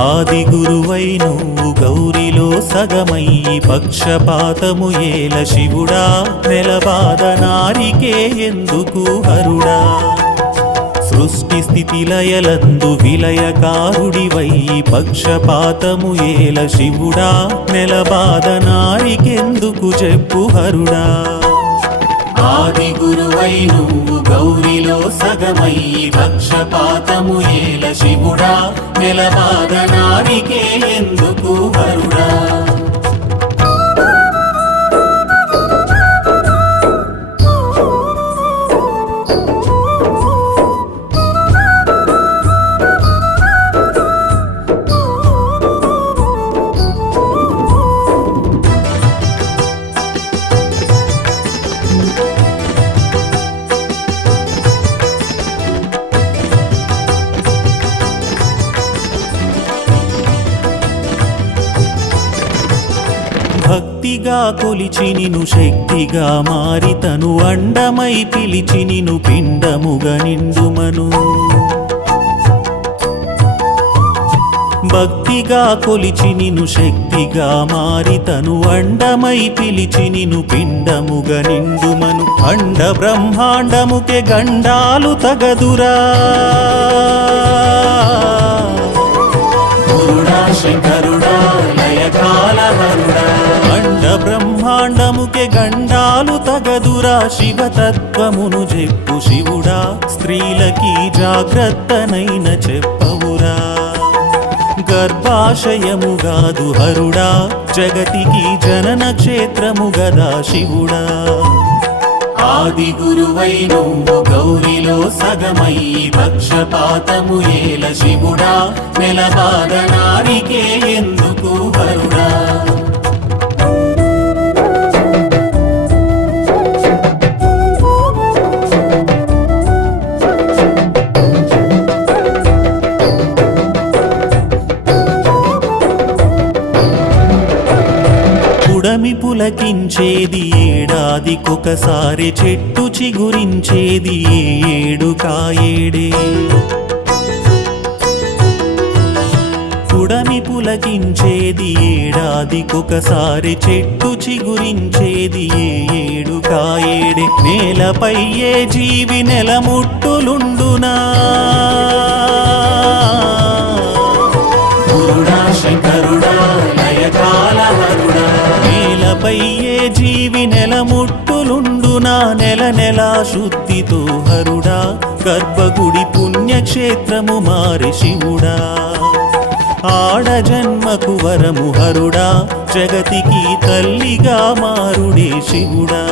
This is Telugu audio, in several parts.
ఆది గురువై నువ్వు గౌరిలో సగమై పక్షపాతము ఏల శివుడా నెలబాద నారికే ఎందుకు హరుడా సృష్టి స్థితి లయలందు విలయకారుడివై పక్షపాతము ఏల శివుడా నెలబాద నారికెందుకు చెప్పు హరుడా ఆది గురువై నువ్వు గౌరిలో సగమై పక్షపాతము ఏల శివుడా నెలబాద నారికే ఎందుకు హరుడా భక్తిగా కొలిచి నిను శక్తిగా మారి తను అండమై పిలిచి నిను పిండముగా నిండుమను భక్తిగా కొలిచి నిను శక్తిగా మారి తను అండమై పిలిచి నిను పిండముగా నిండుమను అండ బ్రహ్మాండముకే గండాలు తగదురా గురుడా శంకరుడా లయకాల హరుడా అండ బ్రహ్మాండముకే గండాలు తగదురా శివతత్వమును చెప్పు శివుడా స్త్రీలకి జాగ్రత్తనైన చెప్పవురా గర్భాశయముగాదు హరుడా జగతికి జనన క్షేత్రము గదా శివుడా ఆది గురువై నువ్వు గౌరిలో సగమై పక్షపాతము ఏల శివుడా నెలబాద నారికే ఎందుకు హరుడా పుడమి పులకించేది ఏడాదికొకసారి చెట్టు చిగురించేది ఏడు కాయేడే పుడమి పులకించేది ఏడాదికొకసారి చెట్టు చిగురించేది ఏడు కాయేడే నేలపై ఏ జీవి నెలముట్టులుండునా గురుడా శంకరుడా లయకాల హరుడా నేలపై ఏ జీవి నెలముట్టులుండునా నెల నెలా శుద్ధితో హరుడా గర్భగుడి పుణ్యక్షేత్రము మారి శివుడా ఆడ జన్మకు వరము హరుడా జగతికి తల్లిగా మారుడే శివుడా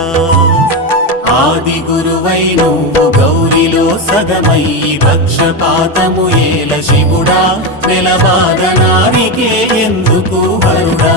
ఆది గురువై నువ్వు గౌరిలో సగమై పక్షపాతము ఏల శివుడా నెలబాద నారికే ఎందుకు హరుడా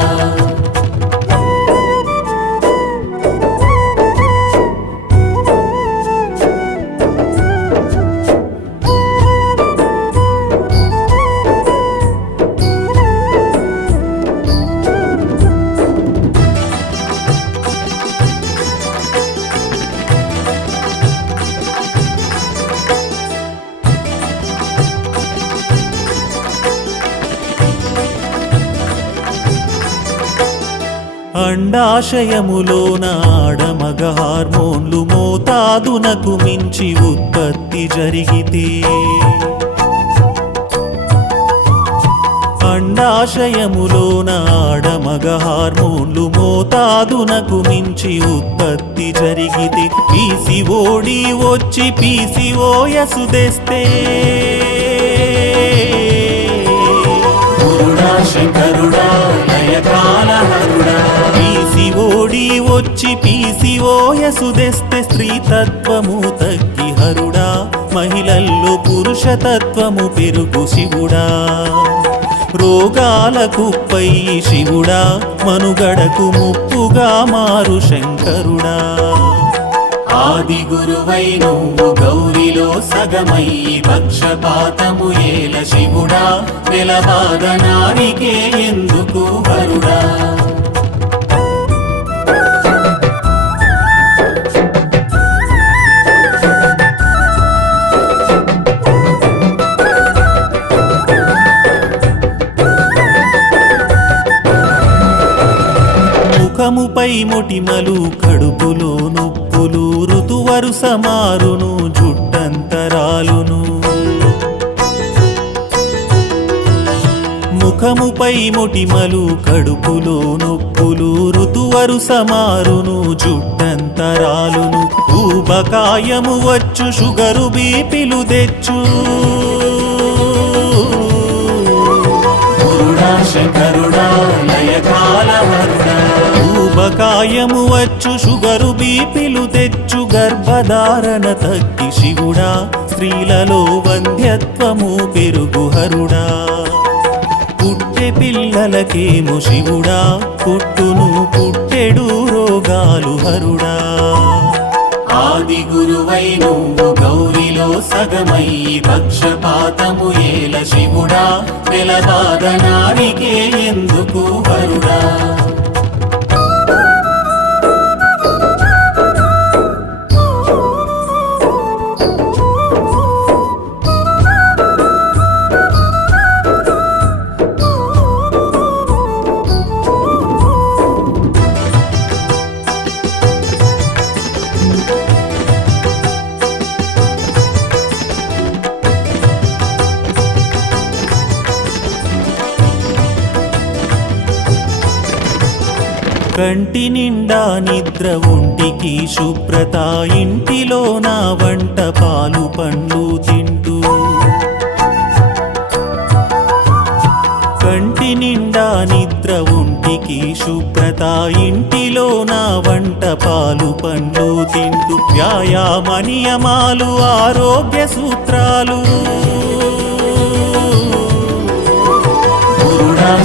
అండాశయములోన ఆడమగ హార్మోన్లు మోతాదునకు మించి ఉత్పత్తి జరిగితే అండాశయములోన ఆడమగ హార్మోన్లు మోతాదునకు మించి ఉత్పత్తి జరిగితే పీసీఓడి వచ్చి పీసీఓఎస్ తెస్తే గురుడా శంకరుడా లయకాల హరుడా పీసీఓడి వచ్చి పీసీఓఎస్ తెస్తే స్త్రీతత్వము తగ్గి హరుడా మహిళల్లో పురుషతత్వము పెరుగు శివుడా రోగాలకు పై శివుడా మనుగడకు ముప్పుగా మారు శంకరుడా ఆది గురువై నువ్వు గౌరిలో సగమై పక్షపాతము ఏల శివుడా నెలబాద నారికే ఎందుకు హరుడా ముఖముపై మొటిమలు కడుపులో నొప్పులు ఋతువరుస మారును జుట్టంతరాలును ముఖముపై మొటిమలు కడుపులో నొప్పులు ఋతువరుస మారును జుట్టంతరాలును ఊబకాయము వచ్చు షుగరు బీపీలు తెచ్చు శంకరుడా లయకాలహరుడా ఊబకాయము వచ్చు షుగరు బీపీలు తెచ్చు గర్భధారణ తగ్గి శివుడా స్త్రీలలో వంధ్యత్వము పెరుగు హరుడా పుట్టె పిల్లలకేమో శివుడా పుట్టును పుట్టెడు రోగాలు హరుడా ఆది గురువై నువ్వు గౌరిలో సగమై పక్షపాతము ఏల శివుడా వెలబాదనానికే ఎందుకు హరుడా కంటి నిండా నిద్ర ఒంటికి శుభ్రత ఇంటిలో నా వంట పాలు పండ్లు తింటూ కంటి నిండా నిద్ర ఒంటికి శుభ్రత ఇంటిలో నా వంట పాలు పండ్లు తింటూ వ్యాయామ నియమాలు ఆరోగ్య సూత్రాలు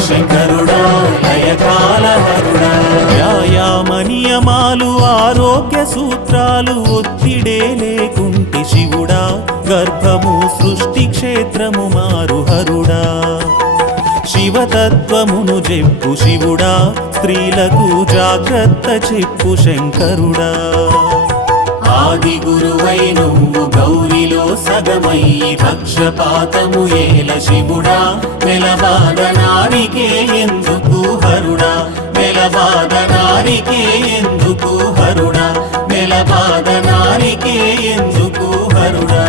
శంకరుడా లయకాలహరుడా వ్యాయామ నియమాలు ఆరోగ్య సూత్రాలు ఒత్తిడే లేకుంటే శివుడా గర్భము సృష్టి క్షేత్రము మారు హరుడా శివతత్వమును చెప్పు శివుడా స్త్రీలకు జాగ్రత్త చెప్పు శంకరుడా ఆది గురువై నువ్వు గౌరిలో సగమై పక్షపాతము ఏల శివుడా వెలబాదనానికే ఎందుకు హరుడా వెలబాదనానికే ఎందుకు హరుడా వెలబాదనానికే ఎందుకు హరుడా